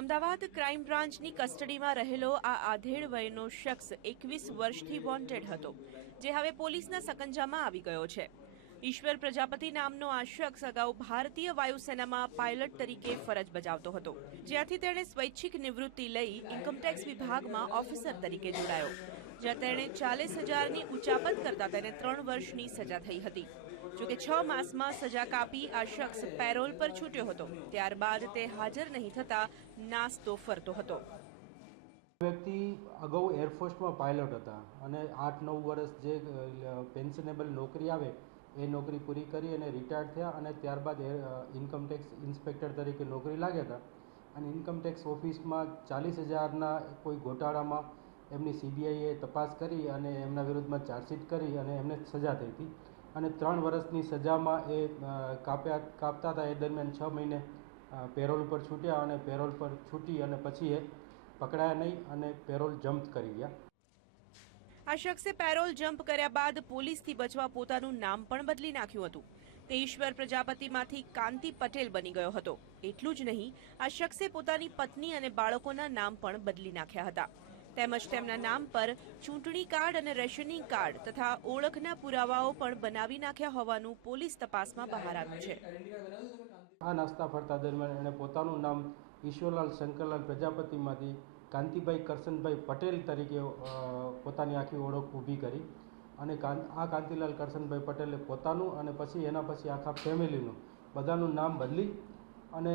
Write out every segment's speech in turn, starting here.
Ahmedabad crime બ્રાન્ચની કસ્ટડીમાં રહેલો આ આધેડ વયનો શખ્સ એકવીસ વર્ષથી વોન્ટેડ હતો, જે હવે પોલીસના સકંજામાં આવી ગયો છે. ઈશ્વર પ્રજાપતિ નામનો આ શખ્સ અગાઉ ભારતીય વાયુસેનામાં પાયલટ તરીકે ફરજ બજાવતો હતો, જ્યાંથી તેણે સ્વૈચ્છિક નિવૃત્તિ લઈ ઇન્કમટેક્સ વિભાગમાં ઓફિસર તરીકે જોડાયો. જ્યાં તેણે ચાલીસ હજારની ઉચાપત કરતા તેને ત્રણ વર્ષની સજા થઈ હતી. જોકે છ માસમાં સજા કાપી આ શખ્સ પેરોલ પર છૂટ્યો હતો. ત્યારબાદ તે હાજર નહીં થતા નાસ્તો ફરતો હતો. વ્યક્તિ અગાઉ એરફોર્સમાં પાયલટ હતા અને આઠ નવ વર્ષ જે પેન્શનેબલ નોકરી આવે એ નોકરી પૂરી કરી અને રિટાયર્ડ થયા અને ત્યારબાદ ઇન્કમટેક્સ ઇન્સ્પેક્ટર તરીકે નોકરી લાગ્યા હતા. અને ઇન્કમટેક્સ ઓફિસમાં ચાલીસ હજારના કોઈ ગોટાળામાં એમની સીબીઆઈએ તપાસ કરી અને એમના વિરુદ્ધમાં ચાર્જશીટ કરી અને એમને સજા થઈ હતી. અને ત્રણ વર્ષની સજામાં એ કાપ્યા, કાપતા હતા. એ દરમિયાન છ મહિને પેરોલ પર છૂટ્યા અને પેરોલ પર છૂટી અને પછી એ પકડાયા નહીં અને પેરોલ જમ્પ કરી ગયા. આ શખ્સે પેરોલ જમ્પ કર્યા બાદ પોલીસથી બચવા પોતાનું નામ પણ બદલી નાખ્યું હતું. તે ઈશ્વર પ્રજાપતિમાંથી કાંતિ પટેલ બની ગયો હતો. એટલું જ નહીં, આ શખ્સે પોતાની પત્ની અને બાળકોના નામ પણ બદલી નાખ્યા હતા. તેમજ તેમના નામ પર ચૂંટણી કાર્ડ અને રેશનિંગ કાર્ડ તથા ઓળખના પુરાવાઓ પણ બનાવી નાખ્યા હોવાનું પોલીસ તપાસમાં બહાર આવ્યું છે. આ નાસ્તા ફરતા દરમિયાન એણે પોતાનું નામ ઈશ્વરલાલ શંકરલાલ પ્રજાપતિમાંથી કાંતિભાઈ કરશનભાઈ પટેલ તરીકે પોતાની આખી ઓળખ ઊભી કરી અને આ કાંતિલાલ કરશનભાઈ પટેલે પોતાનું અને પછી એના પછી આખા ફેમિલીનું બધાનું નામ બદલી અને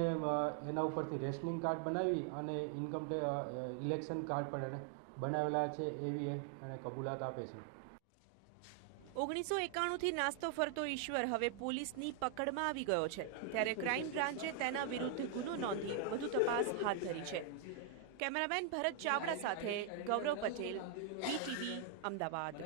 એના ઉપરથી રેશનિંગ કાર્ડ બનાવી અને ઇન્કમ ઇલેક્શન કાર્ડ પણ એણે બનાવેલા છે એવી એને કબૂલાત આપે છે. ઓગણીસો એકાણુંથી નાસ્તો ફરતો ઈશ્વર હવે પોલીસની પકડમાં આવી ગયો છે. ત્યારે ક્રાઇમ બ્રાન્ચે તેના વિરુદ્ધ ગુનો નોંધી વધુ તપાસ હાથ ધરી છે. કેમેરામેન ભરત ચાવડા સાથે ગૌરવ પટેલ વીટીવી અમદાવાદ.